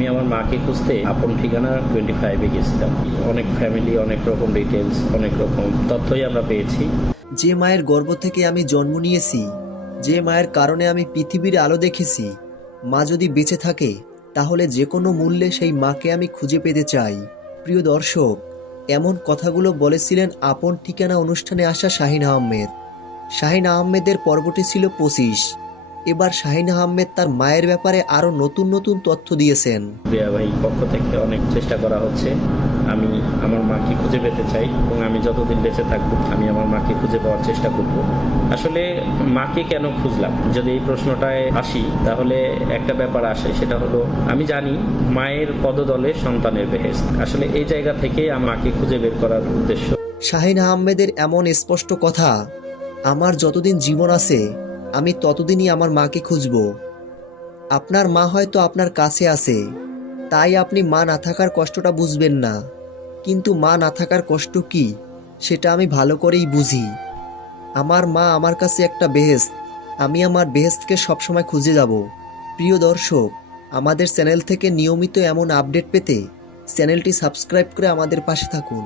আমি আমার মাকে খুঁজতে আপন ঠিকানা 25-এ গেছিলাম। অনেক ফ্যামিলি, অনেক রকম ডিটেলস, অনেক রকম তথ্যই আমরা পেয়েছি। যে মায়ের গর্ভ থেকে আমি জন্ম নিয়েছি, যে মায়ের কারণে আমি পৃথিবীর আলো দেখেছি, মা যদি বেঁচে থাকে তাহলে যে কোনো মূল্যে সেই মাকে আমি খুঁজে পেতে চাই। প্রিয় দর্শক, এমন কথাগুলো বলেছিলেন আপন ঠিকানা অনুষ্ঠানে আসা শাহিন আহমেদ। শাহিন আহমেদের পর্বটি ছিল 25। এবার শাহিন আহমেদ তার মায়ের ব্যাপারে আরও নতুন নতুন তথ্য দিয়েছেন। রিয়া ভাই পক্ষ থেকে অনেক চেষ্টা করা হচ্ছে। আমি আমার মাকে খুঁজে পেতে চাই এবং আমি যতদিন বেঁচে থাকবো আমি আমার মাকে খুঁজে পাওয়ার চেষ্টা করব। আসলে মাকে কেন খুঁজলাম, যদি এই প্রশ্নটায় আসি তাহলে একটা ব্যাপার আসে, সেটা হলো আমি জানি মায়ের পদতলে সন্তানের বেহেশত। আসলে এই জায়গা থেকেই মাকে খুঁজে বের করার উদ্দেশ্য। শাহিন আহমেদের এমন স্পষ্ট কথা, আমার যতদিন জীবন আছে আমি ততদিনই আমার মাকে খুঁজব। আপনার মা হয়তো আপনার কাছে আছে, তাই আপনি মা না থাকার কষ্টটা বুঝবেন না, কিন্তু মা না থাকার কষ্ট কি সেটা আমি ভালো করেই বুঝি। আমার মা আমার কাছে একটা বেহেশত, আমি আমার বেহেশতকে সবসময় খুঁজে যাব। প্রিয় দর্শক, আমাদের চ্যানেল থেকে নিয়মিত এমন আপডেট পেতে চ্যানেলটি সাবস্ক্রাইব করে আমাদের পাশে থাকুন।